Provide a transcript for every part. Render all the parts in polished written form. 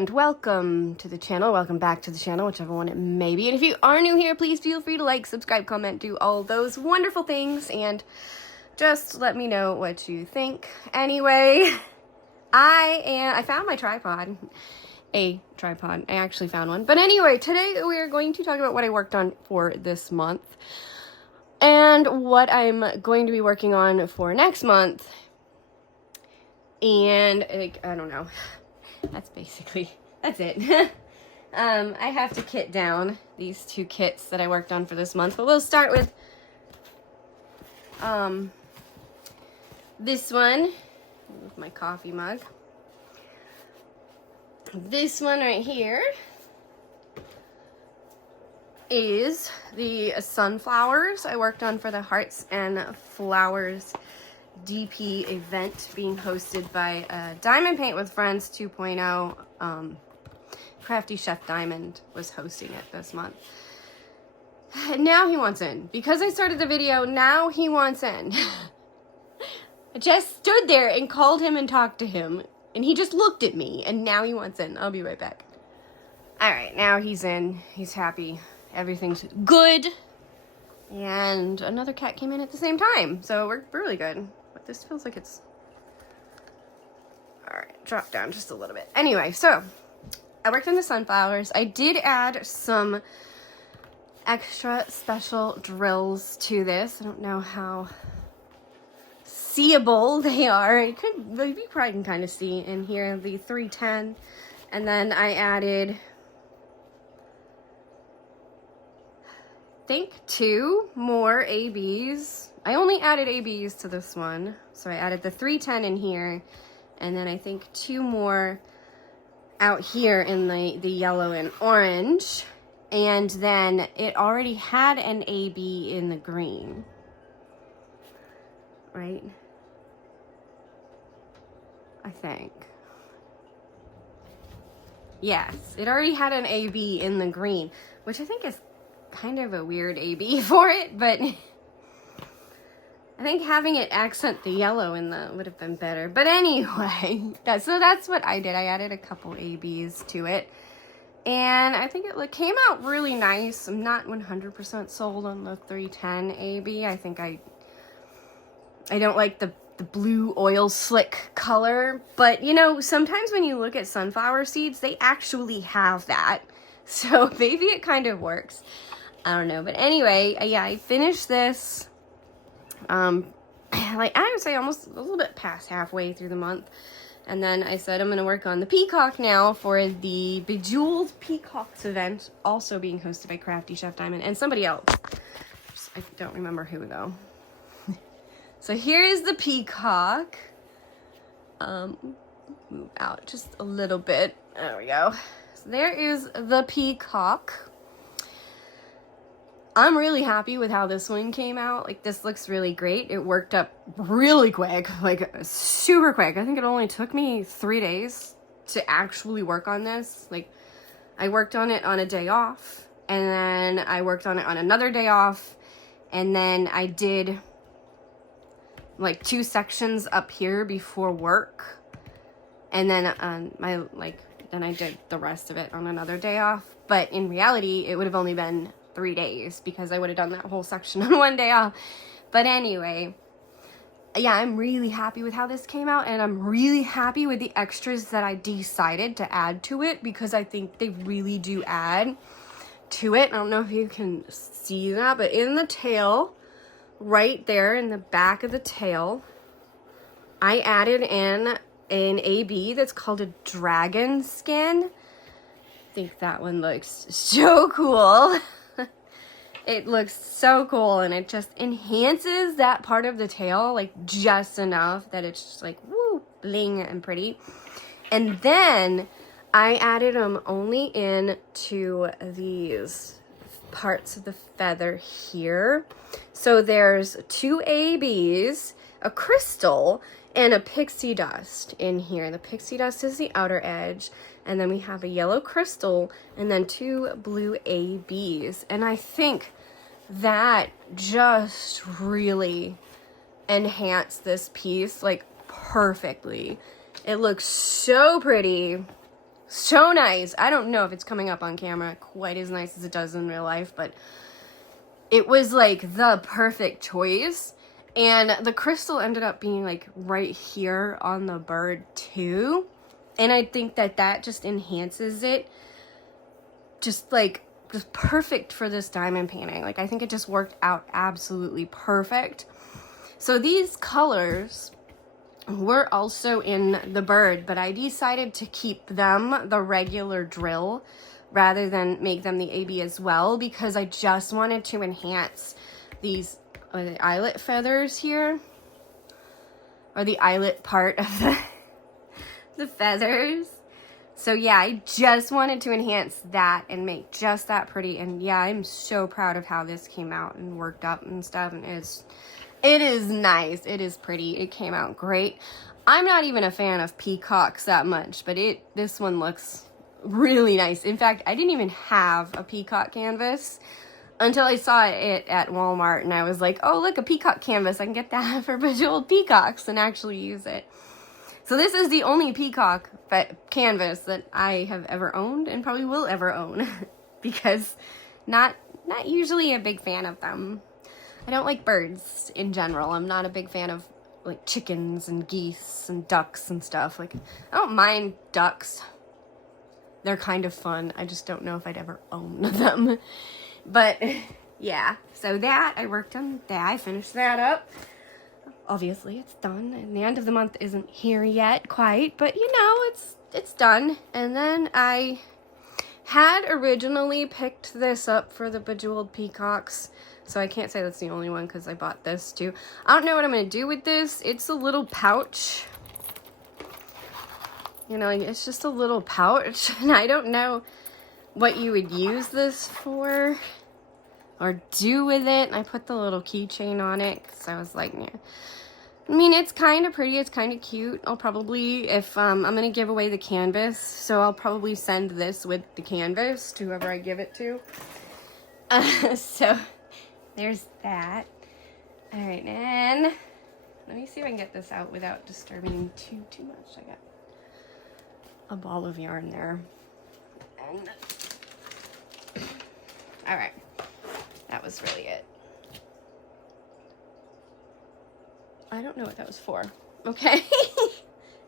and welcome to the channel. Welcome back to the channel, whichever one it may be. And if you are new here, please feel free to like, subscribe, comment, do all those wonderful things, and just let me know what you think. Anyway, I found my tripod. A tripod. I actually found one. But anyway, today we're going to talk about what I worked on for this month and what I'm going to be working on for next month. And I don't know. That's it. I have to kit down these two kits that I worked on for this month, but we'll start with this one with my coffee mug. This one right here is the sunflowers I worked on for the Hearts and Flowers DP event being hosted by Diamond Paint with Friends 2.0. Crafty Chef Diamond was hosting it this month. Now he wants in. Because I started the video, now he wants in. I just stood there and called him and talked to him, and he just looked at me, and now he wants in. I'll be right back. Alright, now he's in. He's happy. Everything's good. And another cat came in at the same time, so we're really good. But this feels like it's... Alright, drop down just a little bit. Anyway, so I worked on the sunflowers. I did add some extra special drills to this. I don't know how seeable they are. You probably can kind of see in here the 310. And then I added, I think, 2 more ABs. I only added ABs to this one. So I added the 310 in here. And then I think 2 more out here in the yellow and orange. And then it already had an AB in the green. Right? I think. Yes, it already had an AB in the green, which I think is kind of a weird AB for it, but I think having it accent the yellow in the would have been better. But anyway, so that's what I did. I added a couple ABs to it, and I think it came out really nice. I'm not 100% sold on the 310 AB. I think I don't like the blue oil slick color, but you know, sometimes when you look at sunflower seeds, they actually have that. So maybe it kind of works. I don't know. But anyway, yeah, I finished this, like I would say almost a little bit past halfway through the month. And then I said I'm going to work on the peacock now for the Bejeweled Peacocks event, also being hosted by Crafty Chef Diamond and somebody else. I don't remember who though. So here's the peacock. Move out just a little bit. There we go. So there is the peacock. I'm really happy with how this one came out. Like, this looks really great. It worked up really quick, like super quick. I think it only took me 3 days to actually work on this. Like, I worked on it on a day off, and then I worked on it on another day off, and then I did like 2 sections up here before work, and then then I did the rest of it on another day off. But in reality, it would have only been 3 days because I would have done that whole section on one day off. But anyway, yeah, I'm really happy with how this came out, and I'm really happy with the extras that I decided to add to it, because I think they really do add to it. I don't know if you can see that, but in the tail, right there in the back of the tail, I added in an AB that's called a dragon skin. I think that one looks so cool. It looks so cool, and it just enhances that part of the tail like just enough that it's just like woo, bling and pretty. And then I added them only into these parts of the feather here. So there's 2 ABs, a crystal, and a pixie dust in here. The pixie dust is the outer edge, and then we have a yellow crystal, and then 2 blue ABs. And I think that just really enhanced this piece like perfectly. It looks so pretty, So nice. I don't know if it's coming up on camera quite as nice as it does in real life, but it was like the perfect choice. And the crystal ended up being like right here on the bird too. And I think that that just enhances it. Just perfect for this diamond painting. Like, I think it just worked out absolutely perfect. So these colors were also in the bird, but I decided to keep them the regular drill rather than make them the AB as well, because I just wanted to enhance these eyelet feathers here, or the eyelet part of the feathers. So yeah, I just wanted to enhance that and make just that pretty. And yeah, I'm so proud of how this came out and worked up and stuff. And it is nice. It is pretty. It came out great. I'm not even a fan of peacocks that much, but this one looks really nice. In fact, I didn't even have a peacock canvas until I saw it at Walmart, and I was like, oh, look, a peacock canvas. I can get that for Bejeweled Peacocks and actually use it. So this is the only peacock canvas that I have ever owned and probably will ever own because not usually a big fan of them. I don't like birds in general. I'm not a big fan of like chickens and geese and ducks and stuff. Like, I don't mind ducks. They're kind of fun. I just don't know if I'd ever own them. But yeah, so that, I worked on that. I finished that up. Obviously, it's done, and the end of the month isn't here yet quite, but you know, it's done. And then I had originally picked this up for the Bejeweled Peacocks, so I can't say that's the only one because I bought this too. I don't know what I'm going to do with this. It's a little pouch. You know, it's just a little pouch, and I don't know what you would use this for or do with it. And I put the little keychain on it because I was like, yeah. I mean, it's kind of pretty. It's kind of cute. I'll probably, if I'm going to give away the canvas, so I'll probably send this with the canvas to whoever I give it to. So there's that. All right, and let me see if I can get this out without disturbing too much. I got a ball of yarn there. And all right, that was really it. I don't know what that was for. Okay.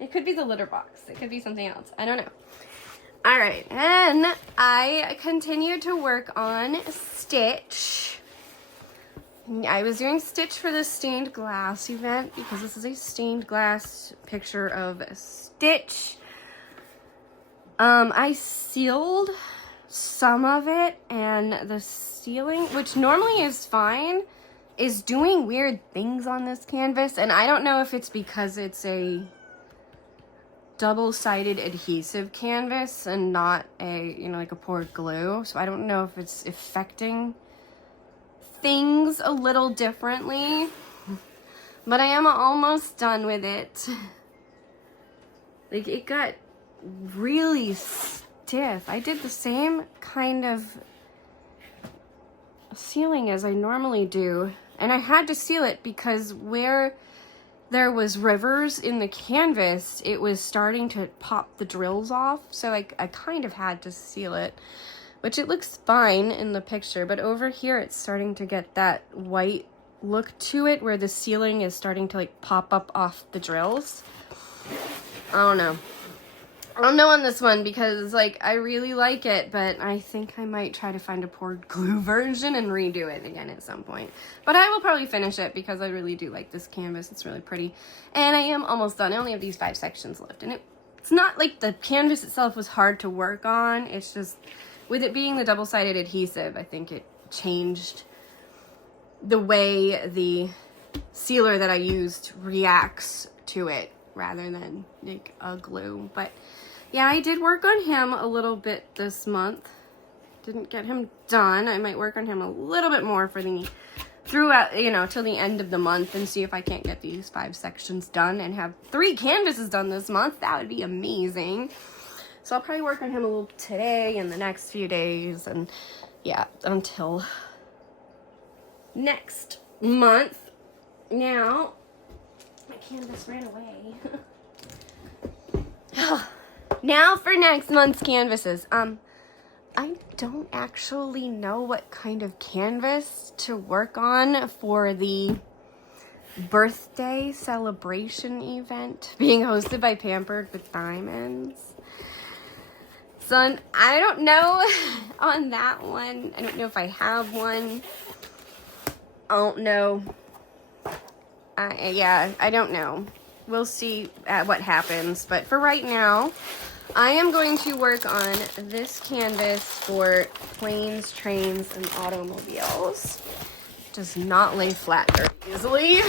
It could be the litter box. It could be something else. I don't know. All right. And I continued to work on Stitch. I was doing Stitch for the stained glass event because this is a stained glass picture of Stitch. I sealed some of it, and the sealing, which normally is fine, is doing weird things on this canvas. And I don't know if it's because it's a double-sided adhesive canvas and not a, you know, like a poured glue. So I don't know if it's affecting things a little differently, but I am almost done with it. Like, it got really stiff. I did the same kind of sealing as I normally do, and I had to seal it because where there was rivers in the canvas, it was starting to pop the drills off, so I kind of had to seal it, which it looks fine in the picture, but over here it's starting to get that white look to it where the sealing is starting to like pop up off the drills. I don't know on this one because like I really like it, but I think I might try to find a poured glue version and redo it again at some point. But I will probably finish it because I really do like this canvas. It's really pretty, and I am almost done. I only have these 5 sections left, and it's not like the canvas itself was hard to work on. It's just with it being the double-sided adhesive, I think it changed the way the sealer that I used reacts to it rather than like a glue. But yeah, I did work on him a little bit this month. Didn't get him done. I might work on him a little bit more for throughout, you know, till the end of the month and see if I can't get these 5 sections done and have 3 canvases done this month. That would be amazing. So I'll probably work on him a little today and the next few days, and yeah, until next month. Now, my canvas ran away. Now for next month's canvases. I don't actually know what kind of canvas to work on for the birthday celebration event being hosted by Pampered with Diamonds. So I don't know on that one. I don't know if I have one. I don't know. I don't know. We'll see what happens. But for right now, I am going to work on this canvas for planes, trains, and automobiles. It does not lay flat very easily.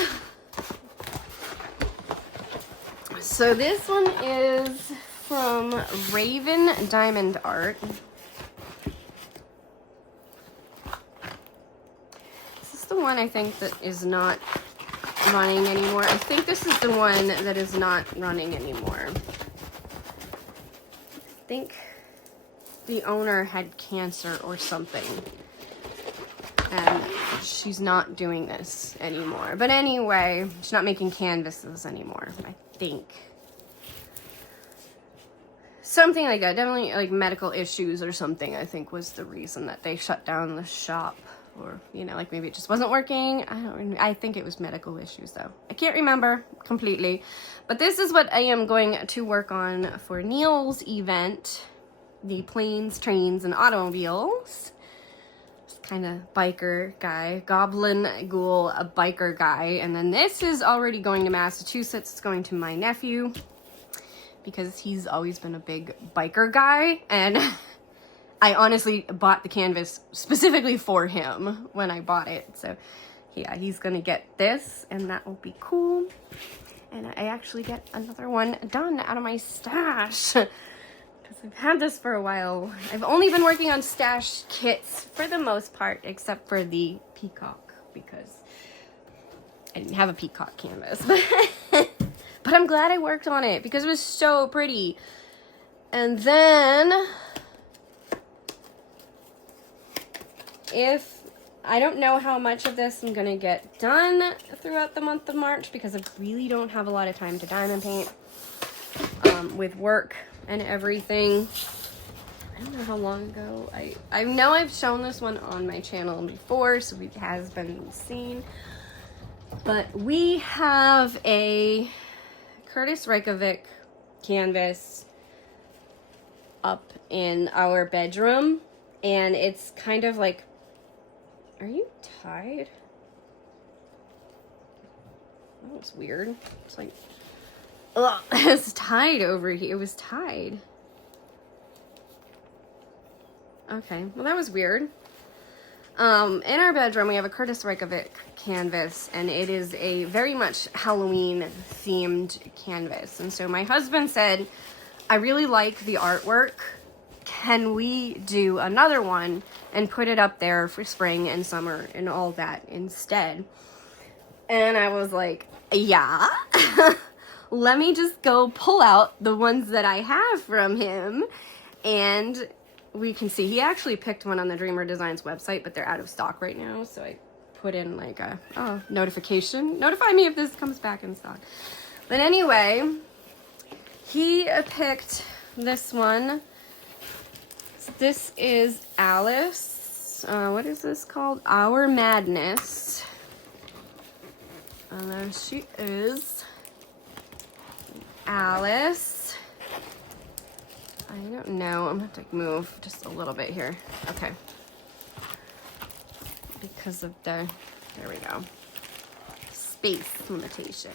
So this one is from Raven Diamond Art. This is the one I think that is not running anymore. I think this is the one that is not running anymore. I think the owner had cancer or something, and she's not doing this anymore. But anyway, she's not making canvases anymore, I think. Something like that. Definitely like medical issues or something, I think, was the reason that they shut down the shop. Or, you know, like maybe it just wasn't working. I think it was medical issues though. I can't remember completely. But this is what I am going to work on for Neil's event. The planes, trains, and automobiles. This kind of biker guy. Goblin Ghoul, a biker guy. And then this is already going to Massachusetts. It's going to my nephew, because he's always been a big biker guy. And I honestly bought the canvas specifically for him when I bought it. So yeah, he's gonna get this, and that will be cool. And I actually get another one done out of my stash, because I've had this for a while. I've only been working on stash kits for the most part, except for the peacock, because I didn't have a peacock canvas. But I'm glad I worked on it because it was so pretty. And then I don't know how much of this I'm gonna get done throughout the month of March, because I really don't have a lot of time to diamond paint with work and everything. I don't know how long ago. I know I've shown this one on my channel before, so it has been seen. But we have a Curtis Reykjavik canvas up in our bedroom, and it's kind of like, are you tied? That was weird. It's like, ugh, it's tied over here. It was tied. Okay, well that was weird. In our bedroom, we have a Curtis Reykjavik canvas, and it is a very much Halloween themed canvas. And so my husband said, I really like the artwork. Can we do another one and put it up there for spring and summer and all that instead? And I was like, yeah. Let me just go pull out the ones that I have from him, and we can see. He actually picked one on the Dreamer Designs website, but they're out of stock right now. So I put in like a notification. Notify me if this comes back in stock. But anyway, he picked this one. This is Alice. What is this called? Our Madness. And there she is. Alice. I don't know. I'm gonna have to move just a little bit here. Okay. Because of the, there we go, space limitation.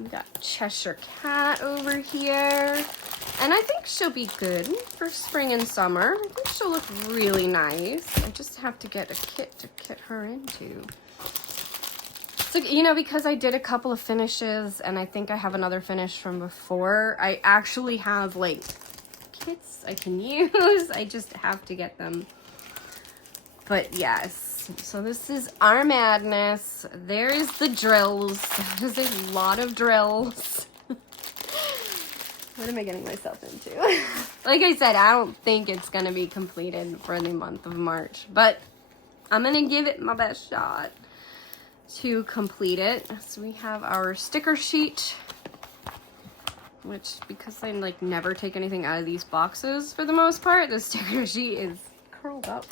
We got Cheshire Cat over here. And I think she'll be good for spring and summer. I think she'll look really nice. I just have to get a kit to kit her into. So, you know, because I did a couple of finishes, and I think I have another finish from before, I actually have like kits I can use. I just have to get them. But yes, so this is Our Madness. There is the drills. There's a lot of drills. What am I getting myself into? Like I said, I don't think it's going to be completed for the month of March, but I'm going to give it my best shot to complete it. So we have our sticker sheet which, because I like never take anything out of these boxes for the most part, the sticker sheet is curled up.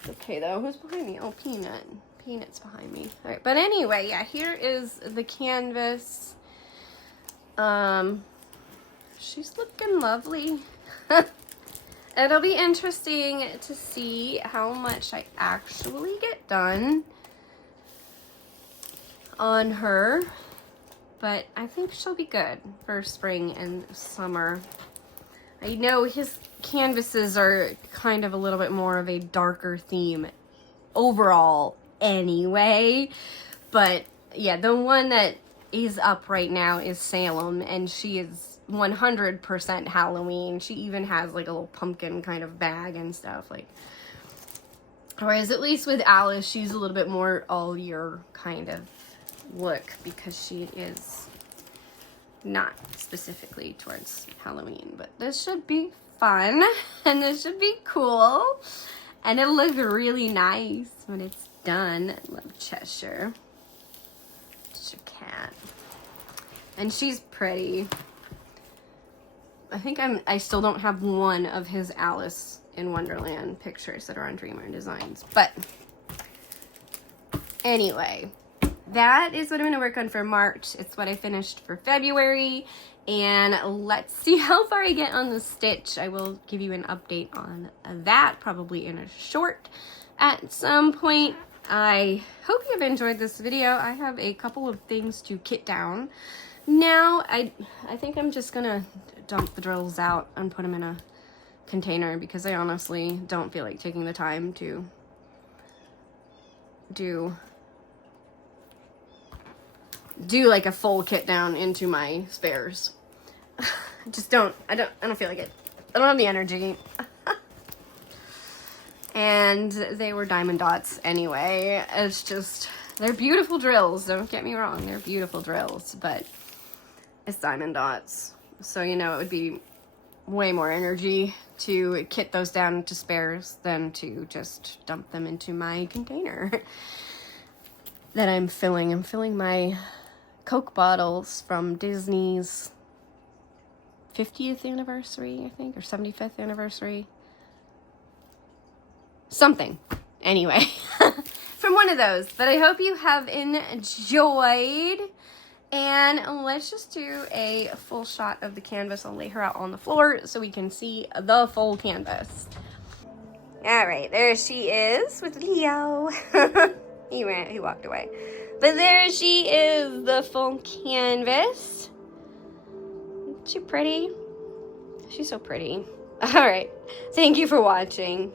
It's okay though. Who's behind me? Oh, Peanut. Peanut's behind me. All right, but anyway, yeah, here is the canvas. She's looking lovely. It'll be interesting to see how much I actually get done on her, but I think she'll be good for spring and summer. I know his canvases are kind of a little bit more of a darker theme overall anyway, but yeah, the one that is up right now is Salem, and she is 100% Halloween. She even has like a little pumpkin kind of bag and stuff, like, whereas at least with Alice, she's a little bit more all year kind of look, because she is not specifically towards Halloween. But this should be fun, and this should be cool, and it'll look really nice when it's done. I love Cheshire. It's your cat, and she's pretty. I think I still don't have one of his Alice in Wonderland pictures that are on Dreamer Designs, but anyway, that is what I'm going to work on for March. It's what I finished for February, and let's see how far I get on the stitch. I will give you an update on that, probably in a short at some point. I hope you have enjoyed this video. I have a couple of things to kit down. Now, I think I'm just going to dump the drills out and put them in a container, because I honestly don't feel like taking the time to do like a full kit down into my spares. I don't feel like it. I don't have the energy. And they were diamond dots anyway. It's just, they're beautiful drills, don't get me wrong, they're beautiful drills, but it's diamond dots. So, you know, it would be way more energy to kit those down into spares than to just dump them into my container that I'm filling. I'm filling my Coke bottles from Disney's 50th anniversary, I think, or 75th anniversary. Something. Anyway, from one of those. But I hope you have enjoyed. And let's just do a full shot of the canvas. I'll lay her out on the floor so we can see the full canvas. All right, there she is with Leo. He walked away. But there she is, the full canvas. Isn't she pretty? She's so pretty. All right, thank you for watching.